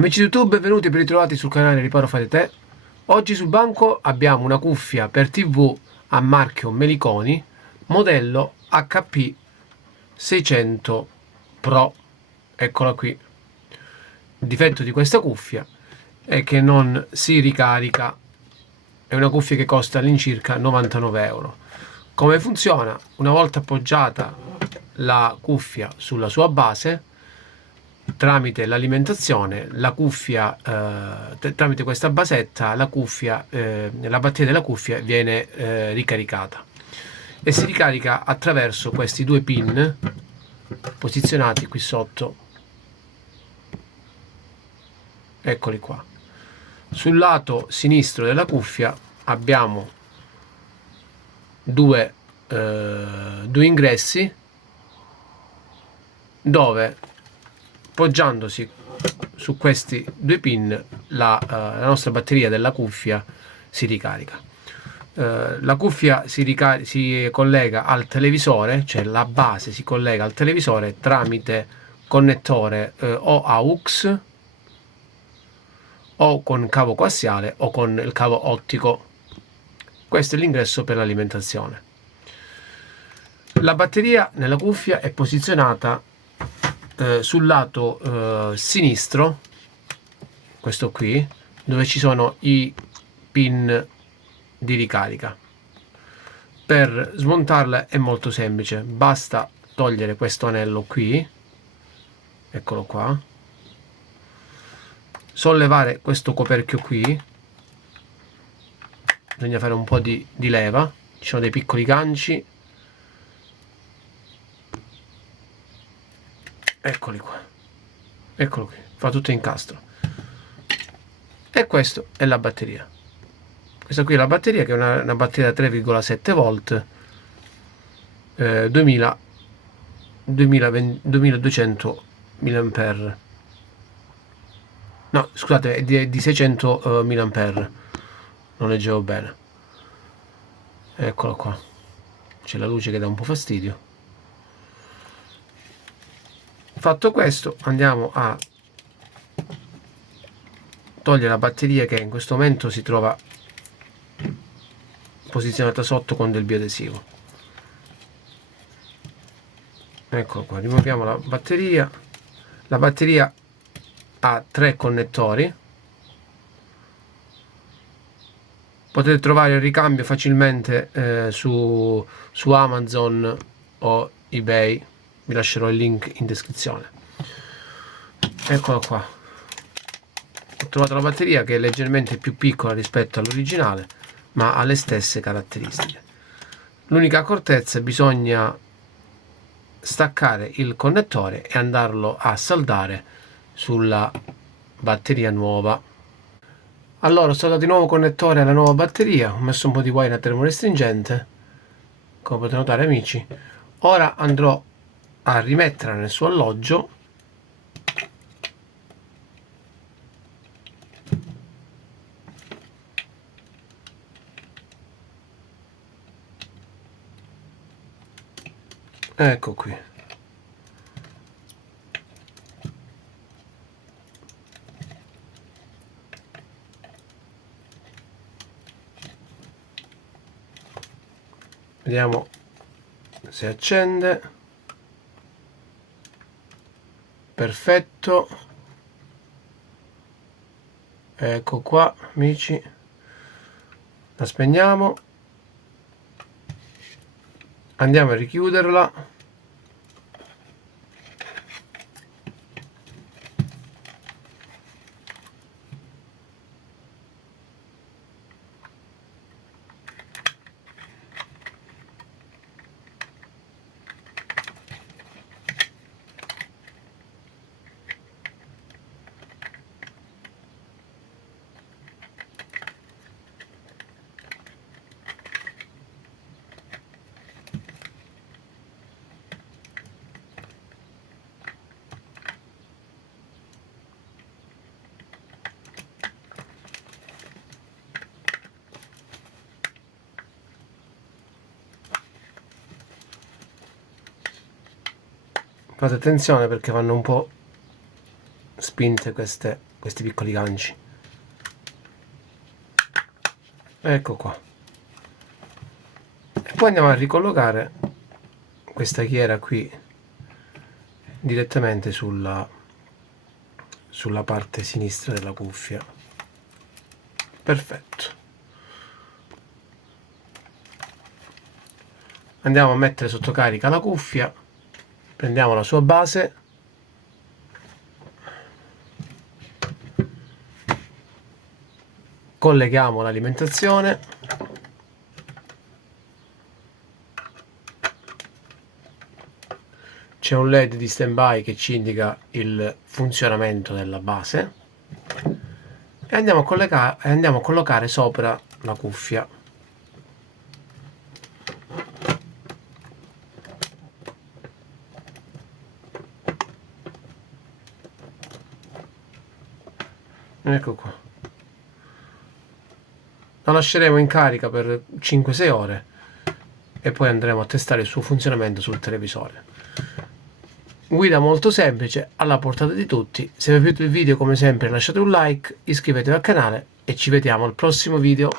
Amici di YouTube, benvenuti e ben ritrovati sul canale Riparo Fate Te. Oggi sul banco abbiamo una cuffia per TV a marchio Meliconi, modello HP 600 Pro. Eccola qui. Il difetto di questa cuffia è che non si ricarica. È una cuffia che costa all'incirca 99 euro. Come funziona? Una volta appoggiata la cuffia sulla sua base, tramite l'alimentazione, la cuffia, tramite questa basetta, la cuffia, la batteria della cuffia viene ricaricata e si ricarica attraverso questi due pin posizionati qui sotto. Eccoli qua. Sul lato sinistro della cuffia abbiamo due ingressi dove, poggiandosi su questi due pin, la nostra batteria della cuffia si ricarica. La cuffia si collega al televisore, cioè la base si collega al televisore tramite connettore o AUX o con cavo coassiale o con il cavo ottico. Questo è l'ingresso per l'alimentazione. La batteria nella cuffia è posizionata sul lato sinistro, questo qui, dove ci sono i pin di ricarica. Per smontarla è molto semplice, basta togliere questo anello qui, eccolo qua, sollevare questo coperchio qui, bisogna fare un po' di leva, ci sono dei piccoli ganci, eccoli qua, eccolo qui, fa tutto incastro. E questa è la batteria. Questa qui è la batteria, che è una batteria da 3,7 volt, 2200 mAh. No, scusate, è di 600 mAh. Non leggevo bene. Eccolo qua. C'è la luce che dà un po' fastidio. Fatto questo, andiamo a togliere la batteria, che in questo momento si trova posizionata sotto con del biadesivo. Eccolo qua, rimuoviamo la batteria. La batteria ha 3 connettori. Potete trovare il ricambio facilmente su Amazon o eBay, vi lascerò il link in descrizione. Eccola qua, ho trovato la batteria, che è leggermente più piccola rispetto all'originale, ma ha le stesse caratteristiche. L'unica accortezza è bisogna staccare il connettore e andarlo a saldare sulla batteria nuova. Allora, ho saldato di nuovo connettore alla nuova batteria, ho messo un po' di wire a termorestringente, come potete notare amici. Ora andrò a rimetterla nel suo alloggio . Ecco qui. Vediamo se accende. Perfetto. Ecco qua amici. La spegniamo. Andiamo a richiuderla. Fate attenzione perché vanno un po' spinte queste questi piccoli ganci. Ecco qua. E poi andiamo a ricollocare questa chiera qui direttamente sulla parte sinistra della cuffia. Perfetto. Andiamo a mettere sotto carica la cuffia, prendiamo la sua base, colleghiamo l'alimentazione, c'è un LED di standby che ci indica il funzionamento della base e andiamo a collocare sopra la cuffia. Ecco qua. La lasceremo in carica per 5-6 ore e poi andremo a testare il suo funzionamento sul televisore. Guida molto semplice, alla portata di tutti. Se vi è piaciuto il video, come sempre lasciate un like, iscrivetevi al canale e ci vediamo al prossimo video.